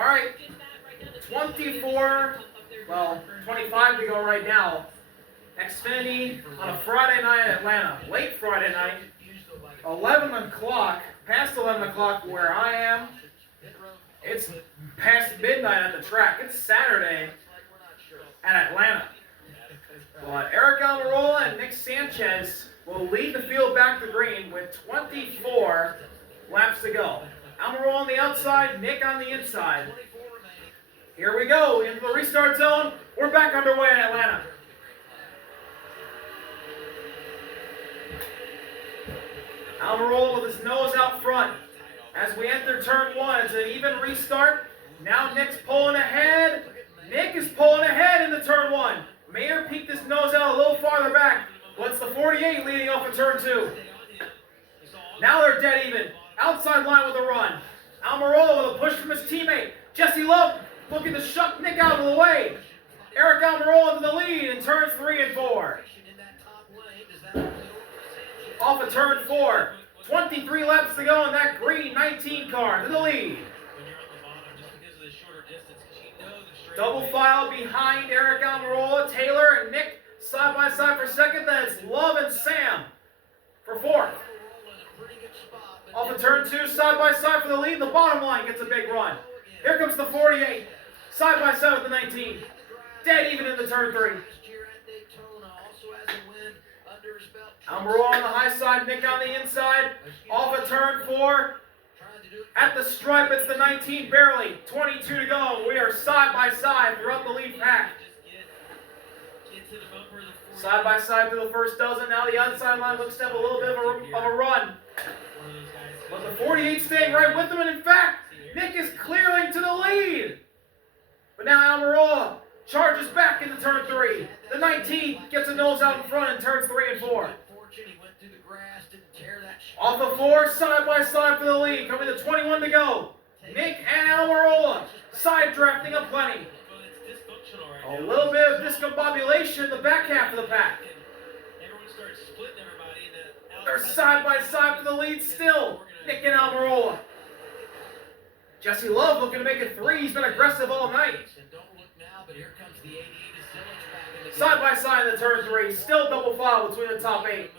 All right, 25 to go right now. Xfinity on a Friday night in Atlanta, late Friday night, 11 o'clock, past 11 o'clock where I am. It's past midnight at the track. It's Saturday at Atlanta. But Eric Almirola and Nick Sanchez will lead the field back to green with 24 laps to go. Almirola on the outside, Nick on the inside. Here we go into the restart zone. We're back underway in Atlanta. Almirola with his nose out front. As we enter turn one, it's an even restart. Now Nick's pulling ahead. Nick is pulling ahead into turn one. Mayer peeked his nose out a little farther back. What's the 48 leading off of turn two? Now they're dead even. Outside line with a run. Almirola with a push from his teammate. Jesse Love looking to shut Nick out of the way. Eric Almirola to the lead in turns 3 and 4. Off of turn 4. 23 laps to go in that green 19 car to the lead. Double file behind Eric Almirola, Taylor and Nick side by side for second. Then it's Love and Sam for fourth. Off of turn 2, side by side for the lead. The bottom line gets a big run. Here comes the 48, side by side with the 19. Dead even into turn 3. Almirola on the high side, Nick on the inside. Off of turn 4. At the stripe, it's the 19 barely. 22 to go. We are side by side throughout the lead pack. Side by side through the first dozen. Now the outside line looks to have a little bit of a run. But the 48 staying right with them. And in fact, Nick is clearing to the lead. But now Almirola charges back into turn 3. The 19 gets a nose out in front in turns 3 and 4. Off of 4, side by side for the lead. Coming to 21 to go. Nick and Almirola side drafting up plenty. A little bit of discombobulation in the back half of the pack. They're side by side for the lead still. Nick and Almirola. Jesse Love looking to make it 3. He's been aggressive all night. Side by side in the turn 3. Still double file between the top 8.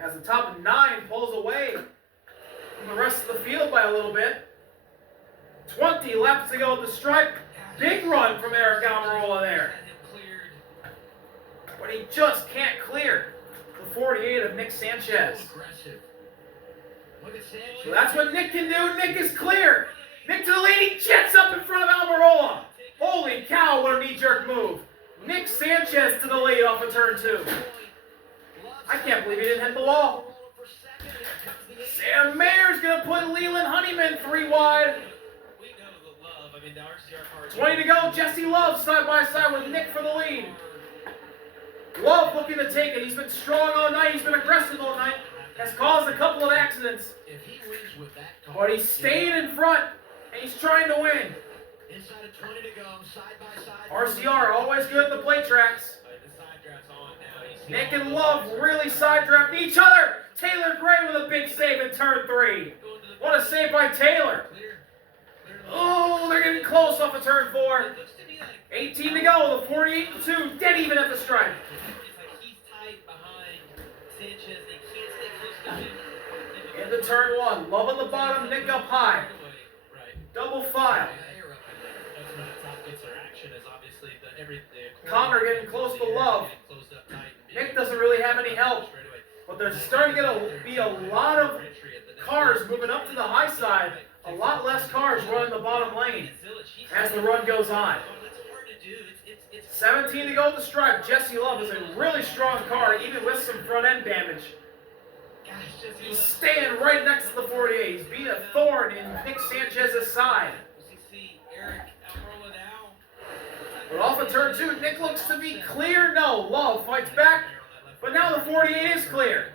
As the top 9 pulls away from the rest of the field by a little bit. 20 laps to go at the stripe. Big run from Eric Almirola there. But he just can't clear the 48 of Nick Sanchez. So that's what Nick can do. Nick is clear. Nick to the lead. He jets up in front of Almirola. Holy cow, what a knee-jerk move. Nick Sanchez to the lead off of turn 2. I can't believe he didn't hit the wall. Sam Mayer's going to put Leland Honeyman 3 wide. 20 to go. Jesse Love side by side with Nick for the lead. Love looking to take it. He's been strong all night. He's been aggressive all night. Has caused a couple of accidents. But he stayed in front, and he's trying to win. RCR, always good at the plate tracks. Nick and Love really side draft each other. Taylor Gray with a big save in turn 3. What a save by Taylor. Oh, they're getting close off of turn 4. 18 to go. The 48 and 2. Dead even at the stripe. Into turn 1. Love on the bottom. Nick up high. Double file. Connor getting close to Love. Nick doesn't really have any help. But there's starting to be a lot of cars moving up to the high side. A lot less cars running the bottom lane as the run goes on. 17 to go at the stripe. Jesse Love is a really strong car, even with some front end damage. He's staying right next to the 48. He's being a thorn in Nick Sanchez's side. But off of turn 2, Nick looks to be clear. No, Love fights back. But now the 48 is clear.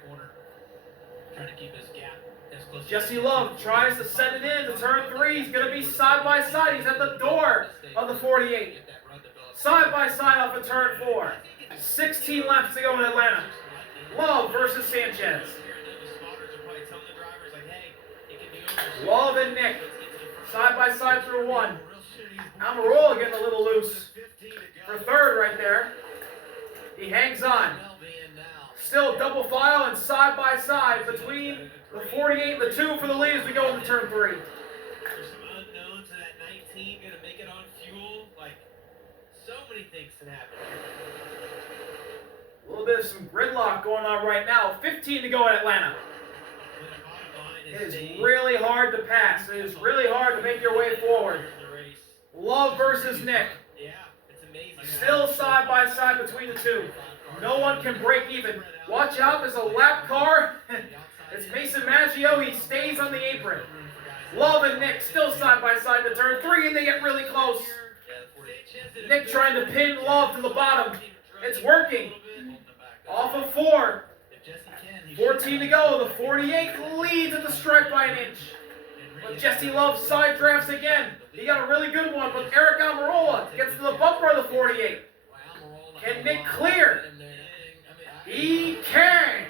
Jesse Love tries to send it in to turn 3. He's going to be side by side. He's at the door of the 48. Side by side off of turn 4. 16 laps to go in Atlanta. Love versus Sanchez. Love and Nick Side by side through 1. Almirola getting a little loose for third right there. He hangs on. Still double file and side by side between the 48 and the 2 for the lead as we go into turn 3. There's some unknowns to that 19 going to make it on fuel. Like, so many things can happen. A little bit of some gridlock going on right now. 15 to go in Atlanta. It is really hard to pass. It is really hard to make your way forward. Love versus Nick. Yeah, it's amazing. Still side by side between the 2. No one can break even. Watch out, there's a lap car. It's Mason Maggio. He stays on the apron. Love and Nick still side by side to turn 3, and they get really close. Nick trying to pin Love to the bottom. It's working. Off of 4. 14 to go. The 48 leads at the stripe by an inch. But Jesse Love side drafts again. He got a really good one, but Eric Almirola gets to the bumper of the 48. Can Nick clear? He can.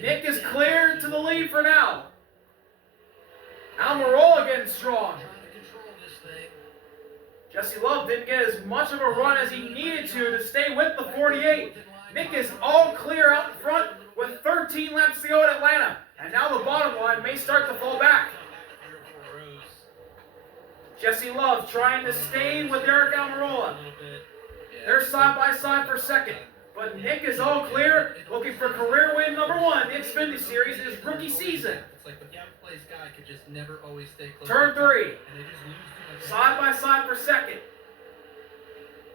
Nick is cleared to the lead for now. Almirola getting strong. Jesse Love didn't get as much of a run as he needed to stay with the 48. Nick is all clear out in front with 13 laps to go in Atlanta. And now the bottom line may start to fall back. Jesse Love trying to stay with Eric Almirola. They're side by side for second. But Nick is all clear, looking for career win number 1 in the Xfinity Series in his rookie season. Turn 3. Side by side for second.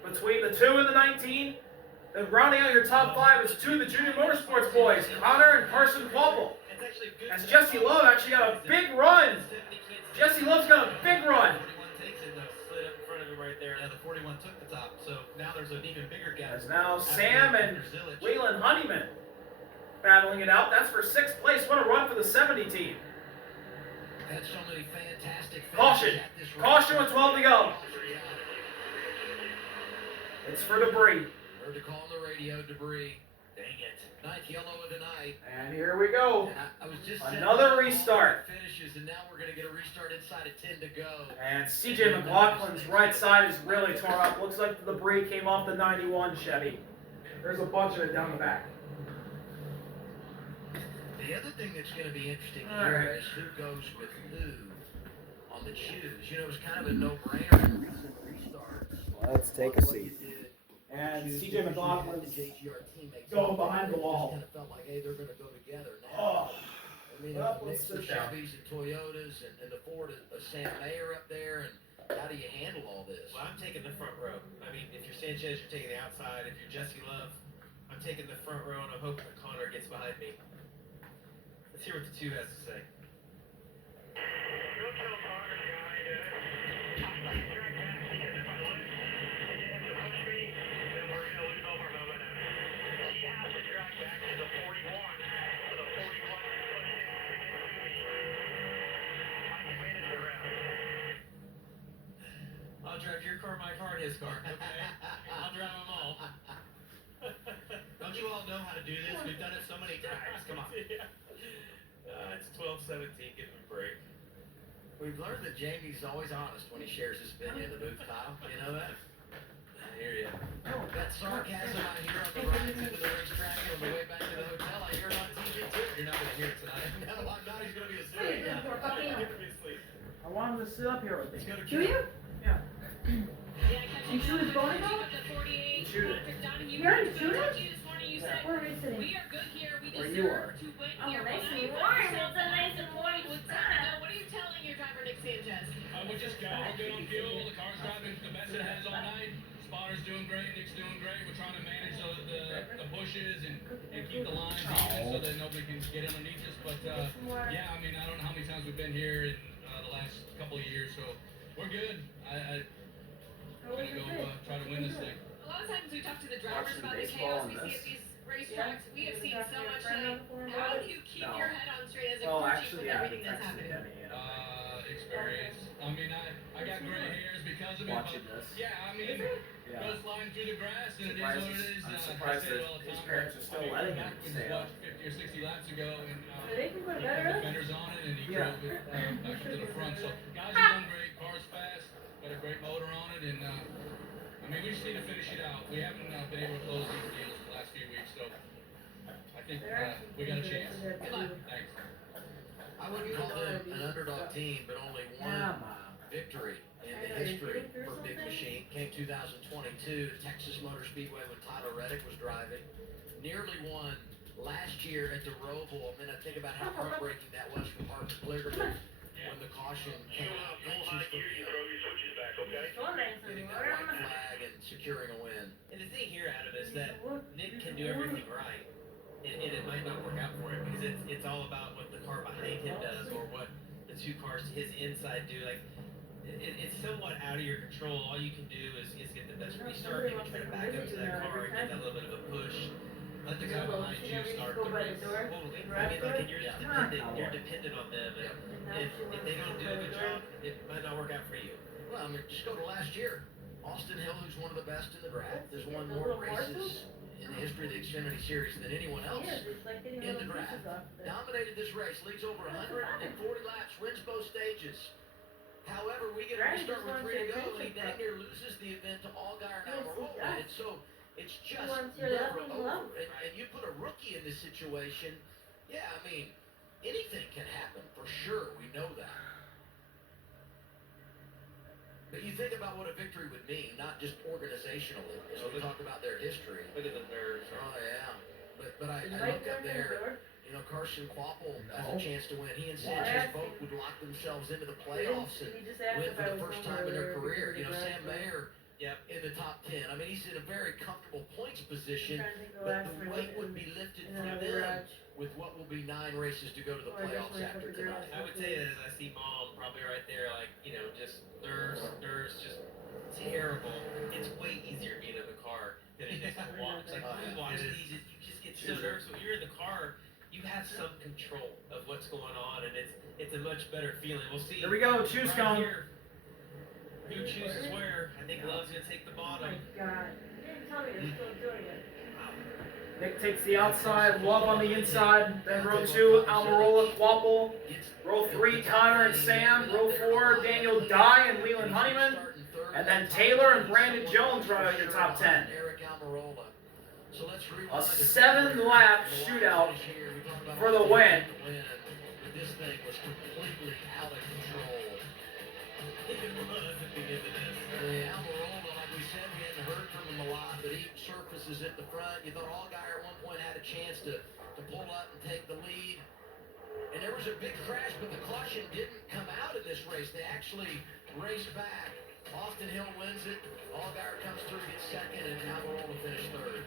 Between the 2 and the 19. Then rounding out your top 5 is 2 of the Junior Motorsports boys, Connor and Carson Popple. As Jesse Love actually got a big run. Jesse Love's got a big run. Yeah, the 41 took the top, so now there's an even bigger gap. As now Sam and Waylon Honeyman battling it out. That's for 6th place. What a run for the 70 team. Had so many fantastic Caution. Caution with 12 to go. It's for Debris. Heard to call on the radio, Debris. Dang it. Ninth yellow of the night. And here we go. I was just another restart. Finishes, and now we're going to get a restart inside of 10 to go. And CJ McLaughlin's right side is really torn up. Looks like the debris came off the 91 Chevy. There's a bunch of it down the back. The other thing that's going to be interesting here is who goes with who on the choose. You know, it's kind of a no-brainer in recent restarts. Let's take a seat. And CJ McLaughlin's going behind the wall. Kind of felt like, hey, they're going to go together now. Oh. I mean, a mix of Chevys and Toyotas and the Ford, Sam Mayer up there, and how do you handle all this? Well, I'm taking the front row. I mean, if you're Sanchez, you're taking the outside. If you're Jesse Love, I'm taking the front row, and I'm hoping that Connor gets behind me. Let's hear what the 2 has to say. I'll drive your car, my car, and his car. Okay? I'll drive them all. Don't you all know how to do this? We've done it so many times. Come on. Yeah. It's 12-17. Give him a break. We've learned that Jamie's always honest when he shares his opinion in the booth, Kyle. You know that? I hear you. That sarcasm I hear on the rides into the racetrack and on the way back to the hotel, I hear it on TV too. You're not going to hear it tonight. No, I'm not. He's going to be asleep. I want him to sit up here with me. He's going to Do you? Yeah. You shoot his bowling ball? Shoot it. You already shoot it? Where are we sitting? We are good here. We Where deserve you are. to win Oh, here. nice But and I warm. find It's a nice and warm What's time. up? What are you telling your driver, Nick Sanchez? We just got we're good on fuel. The car's driving the best it has all night. Spotter's doing great. Nick's doing great. We're trying to manage the bushes and keep the lines even so that nobody can get underneath us. But yeah, I mean, I don't know how many times we've been here in the last couple of years, so we're good. I'm gonna go try to win this thing. A lot of times we talk to the drivers about the chaos we see at these racetracks. We have seen so much tonight. How do you keep your head on straight as a crew chief with everything that's happening? experience. I mean, I got gray hairs because of it. Watching But this. yeah, I mean, Yeah. go sliding through the grass, and it is what it is. I'm I surprised say it that all the his time. parents are still I mean, letting him back when stay what, out. 50 or 60 laps ago, and They can put he better put up. fenders on it, and he Yeah. drove it back into the front. So guys are doing great. Car's fast. Got a great motor on it, and I mean, we just need to finish it out. We haven't been able to close these deals the last few weeks, so I think we got a chance. Good luck. Thanks. I wouldn't call them an underdog team, but only one victory in the history for Big Machine came 2022 Texas Motor Speedway when Tyler Reddick was driving. Nearly won last year at the Roval. I mean, I think about how heartbreaking that was for Harper Kligerman when the caution came out. Inches from getting that white flag and securing a win. And the thing here out of this that Nick can do everything right, and it might not work out for him because it's all about what the car behind him does or what the two cars to his inside do. Like it's somewhat out of your control. All you can do is get the best restart, maybe try to back up to that car and get that little bit of a push. Let the guy behind you start the race. Totally. I mean, like, and you're just dependent. You're dependent on them, and if they don't do a good job, it might not work out for you. Well, I mean, just go to last year. Austin Hill, who's one of the best in the draft, has won more races in the history of the Xfinity Series than anyone else in the draft. Dominated this race, leads over 140 laps, wins both stages. However, we get a restart with 3 to go, and he dang near loses the event to Allgaier and Almirola. And so it's just never over. And you put a rookie in this situation, yeah, I mean, anything can happen for sure. We know that. But you think about what a victory would mean, not just organizationally, as we talk about their history. Look at the nerves. Oh, yeah. But I look up there, you know, Carson Quapple has a chance to win. He and Sanchez both would lock themselves into the playoffs and win for the first time in their career. You know, Sam Mayer in the top 10. I mean, he's in a very comfortable points position, but the weight would be lifted from them with what will be 9 races to go to the playoffs after tonight. I would say that as I see Mom probably right there, like, you know, just nerves, just terrible. It's way easier being in the car than it is to watch. Like, when you watch these, you just get so nervous. When you're in the car, you have some control of what's going on, and it's a much better feeling. We'll see. Here we go, choose right cone. here, who chooses where. I think Love's going to take the bottom. God. You didn't tell me you're still doing it. Nick takes the outside, Love on the inside, then row 2, Almirola, Quapple, row 3, Connor and Sam, row 4, Daniel Dye and Leland Honeyman, and then Taylor and Brandon Jones run out your top 10. A 7-lap shootout for the win. This thing was completely out of control. It was at the end of this. Almirola, like we said, we hadn't heard from him a lot, but he surfaces at the front. You thought Allgaier at one point had a chance to pull up and take the lead. And there was a big crash, but the caution didn't come out in this race. They actually raced back. Austin Hill wins it. Allgaier comes through, gets second, and Almirola finished third.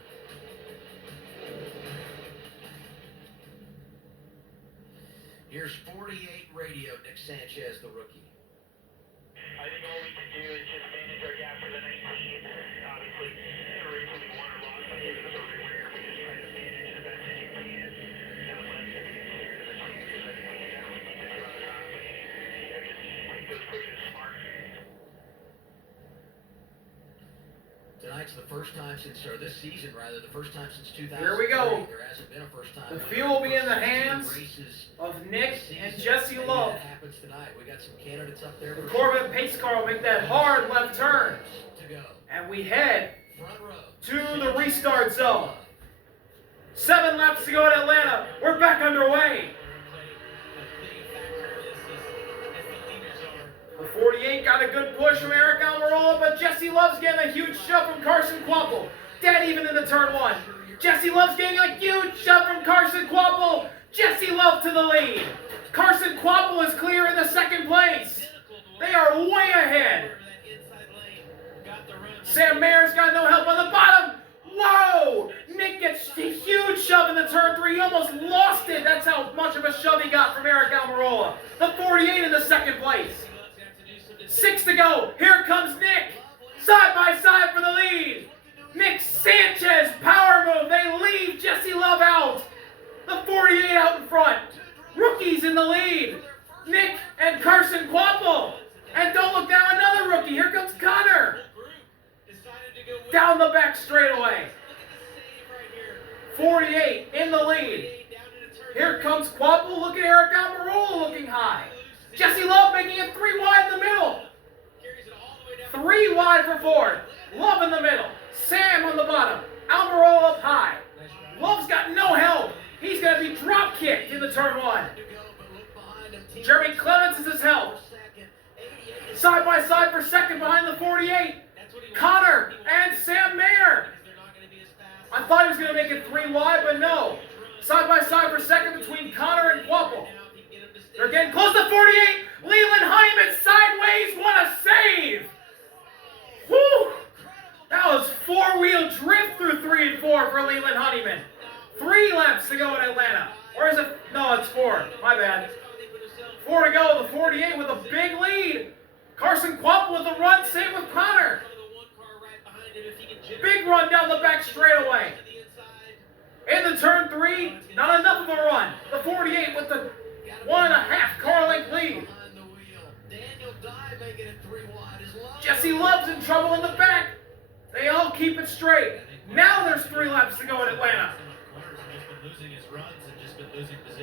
Here's 48 radio, Nick Sanchez, the rookie. I think all we can do is just manage our gap for the 19. Obviously, the race will be won or lost by giving us a winner. We just try to manage the best as you can. Let us get here to the chances. I think we can definitely beat this run top. But, just take those pushes smart. Tonight's the first time since, or this season rather, the first time since 2003. Here we go. There hasn't been a first time. The field will be in the hands races of Nick and Jesse Love. That happens tonight. We got some candidates up there. The Corvette pace car will make that hard left turn. To go. And we head Front row. to the restart zone. 7 laps to go at Atlanta. We're back underway. The 48 got a good push from Eric Almirola, but Jesse Love's getting a huge shove from Carson Quapple. Dead even in the turn 1. Jesse Love's getting a huge shove from Carson Quapple. Jesse Love to the lead. Carson Quapple is clear in the second place. They are way ahead. Sam Mayer's got no help on the bottom. Whoa! Nick gets a huge shove in the turn 3. He almost lost it. That's how much of a shove he got from Eric Almirola. The 48 in the second place. 6 to go. Here comes Nick. Side by side for the lead. Nick Sanchez, power move. They leave Jesse Love out. The 48 out in front. Rookies in the lead. Nick and Carson Quapple. And don't look down, another rookie. Here comes Connor. Down the back straightaway. 48 in the lead. Here comes Quapple. Look at Eric Almirola looking high. Jesse Love making it 3 wide in the middle. 3 wide for Ford. Love in the middle. Sam on the bottom. Almirola up high. Love's got no help. He's going to be drop kicked in the turn 1. Jeremy Clements is his help. Side by side for second behind the 48. Connor and Sam Mayer. I thought he was going to make it 3 wide, but no. Side by side for second between Connor and Quapple. They're getting close to 48. Leland Honeyman sideways. What a save. Whew. That was 4-wheel drift through 3 and 4 for Leland Honeyman. 3 laps to go in Atlanta. Or is it? No, it's 4. My bad. 4 to go. The 48 with a big lead. Carson Quapple with a run, same with Connor. Big run down the back straightaway. In the turn 3, not enough of a run. The 48 with the 1.5 car length lead. Jesse Love's in trouble in the back. They all keep it straight. Now there's 3 laps to go in Atlanta.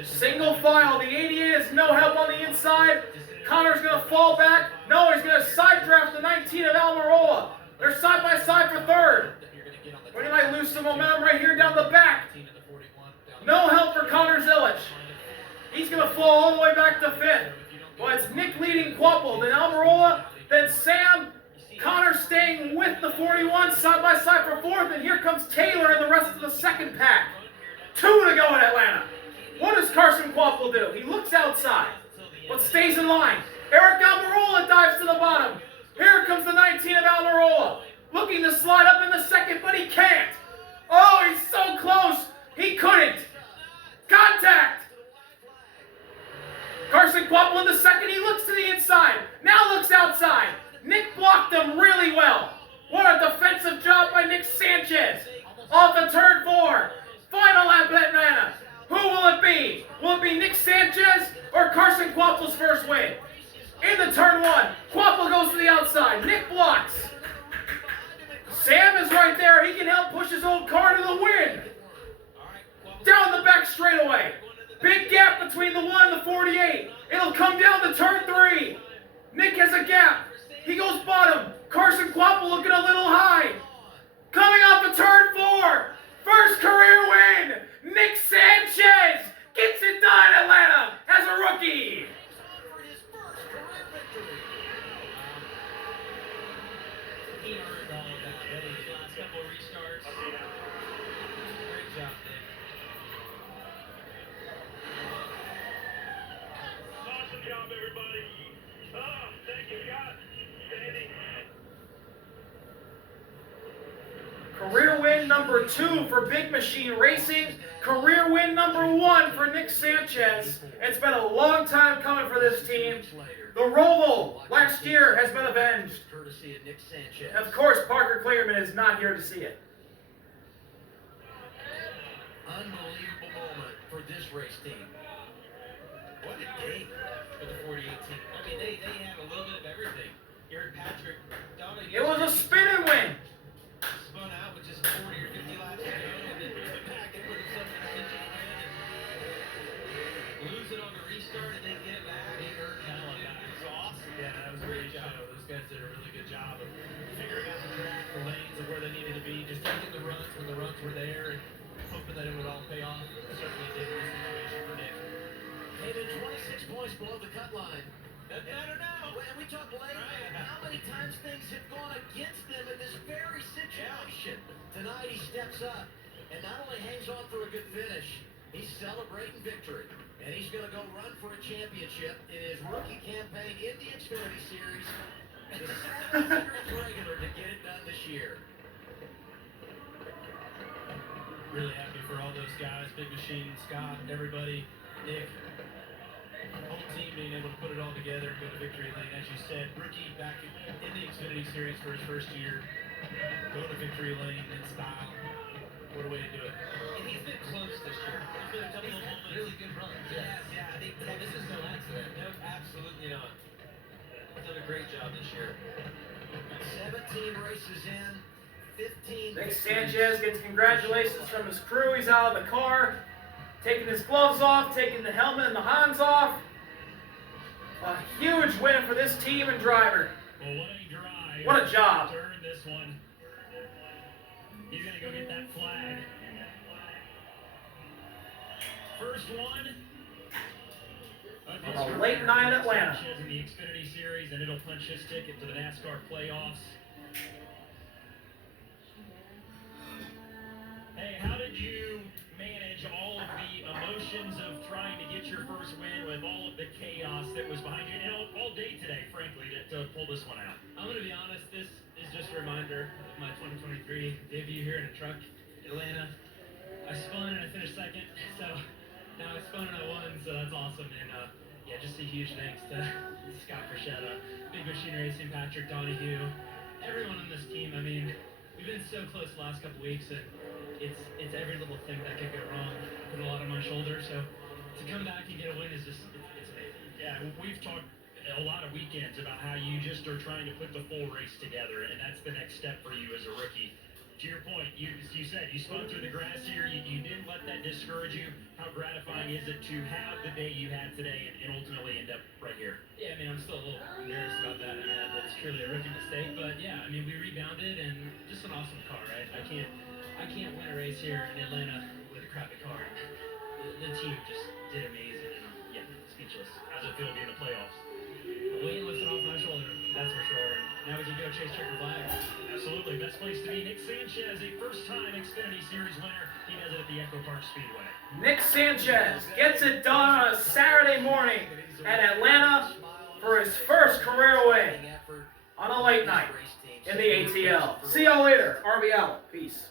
Single file. The 88 has no help on the inside. Connor's going to fall back. No, he's going to side draft the 19 of Almirola. They're side by side for third. But he might lose some momentum right here down the back. No help for Connor Zilich. He's going to fall all the way back to 5th. Well, it's Nick leading Quapple, then Almirola, then Sam. Connor staying with the 41, side by side for 4th, and here comes Taylor and the rest of the second pack. 2 to go in Atlanta. What does Carson Quapple do? He looks outside, but stays in line. Eric Almirola dives to the bottom. Here comes the 19 of Almirola, looking to slide up in the second, but he can't. Oh, he's so close. He couldn't. Contact. Carson Quapple in the second. He looks to the inside. Now looks outside. Nick blocked him really well. What a defensive job by Nick Sanchez. Off the turn 4. Final lap at Atlanta. Who will it be? Will it be Nick Sanchez or Carson Quapple's first win? In the turn 1, Quapple goes to the outside. Nick blocks. Sam is right there. He can help push his old car to the win. Down the back straightaway. Big gap between the 1 and the 48. It'll come down to turn 3. Nick has a gap. He goes bottom. Carson Quapple looking a little high. Coming off of turn 4. First career win. Nick Sanchez gets it done in Atlanta as a rookie. He earned all of that. The last couple of restarts. Great job, Nick. Awesome job, everybody. Thank you, Scott. Sandy. Career win number 2 for Big Machine Racing. Career win number 1 for Nick Sanchez. It's been a long time coming for this team. The Roval last year has been avenged. Of course, Parker Clearman is not here to see it. Unbelievable moment for this race team. What a day for the 48 team. I mean, they had a little bit of everything. You heard Patrick Donahue. It was a spin and win. Spun out with just 40 or 50 laps to go, and then put back and put himself in a position to win, and lose it on the restart, and then get it back. He earned hell on that. It was awesome. Yeah, that was a great job. Those guys did a really good job of figuring out the track, the lanes of where they needed to be, just taking the runs when the runs were there, and hoping that it would all pay off. It certainly did in this situation for Nick. Came in 26 points below the cut line. Doesn't matter now. And we talked late, how many times things have gone against them in this very situation. Tonight he steps up and not only hangs on for a good finish, he's celebrating victory. And he's going to go run for a championship in his rookie campaign in the Xfinity Series. The 7th series regular to get it done this year. Really happy for all those guys, Big Machine, Scott, everybody, Nick. Whole team being able to put it all together and go to victory lane. As you said, rookie back in the Xfinity Series for his first year. Go to victory lane in style. What a way to do it. And he's been close this year. There's been a couple of moments. Really good runs. Yeah, I think this is no accident. No, absolutely not. great job this year. 17 races in, 15. Nick Sanchez gets congratulations from his crew. He's out of the car, taking his gloves off, taking the helmet and the hands off. A huge win for this team and driver. Well, what a drive. What a job. To earn this one. He's going to go get that flag. First one. On a late night Atlanta. Sanchez in the Xfinity Series, and it'll punch his ticket to the NASCAR playoffs. Hey, how did you manage all of the emotions of trying to get your first win with all of the chaos that was behind you, and all day today, frankly, to pull this one out? I'm going to be honest, this is just a reminder of my 2023 debut here in a truck in Atlanta. I spun and I finished second, so now I spun and I won, so that's awesome. And yeah, just a huge thanks to Scott Frechetta, Big Machine Racing, Patrick Donahue, everyone on this team. I mean, we've been so close the last couple weeks, and it's every little thing that could go wrong. Put a lot on my shoulders, so to come back and get a win is just, it's amazing. Yeah, we've talked a lot of weekends about how you just are trying to put the full race together, and that's the next step for you as a rookie. To your point, you said you spun through the grass here. You didn't let that discourage you. How gratifying is it to have the day you had today and ultimately end up right here? Yeah, I mean, I'm still a little nervous about that. I mean, that's truly a rookie mistake, but yeah, I mean, we rebounded and just an awesome car, right? I can't win a race here in Atlanta with a crappy car. The team just did amazing, and yeah, speechless. How's it feel to be in the playoffs? Weight lifted off my shoulder, that's for sure. Now we can go chase checker flag. Absolutely. Best place to be. Nick Sanchez, a first-time Xfinity Series winner. He does it at the Echo Park Speedway. Nick Sanchez gets it done on a Saturday morning at Atlanta for his first career win on a late night in the ATL. See y'all later. RB out. Peace.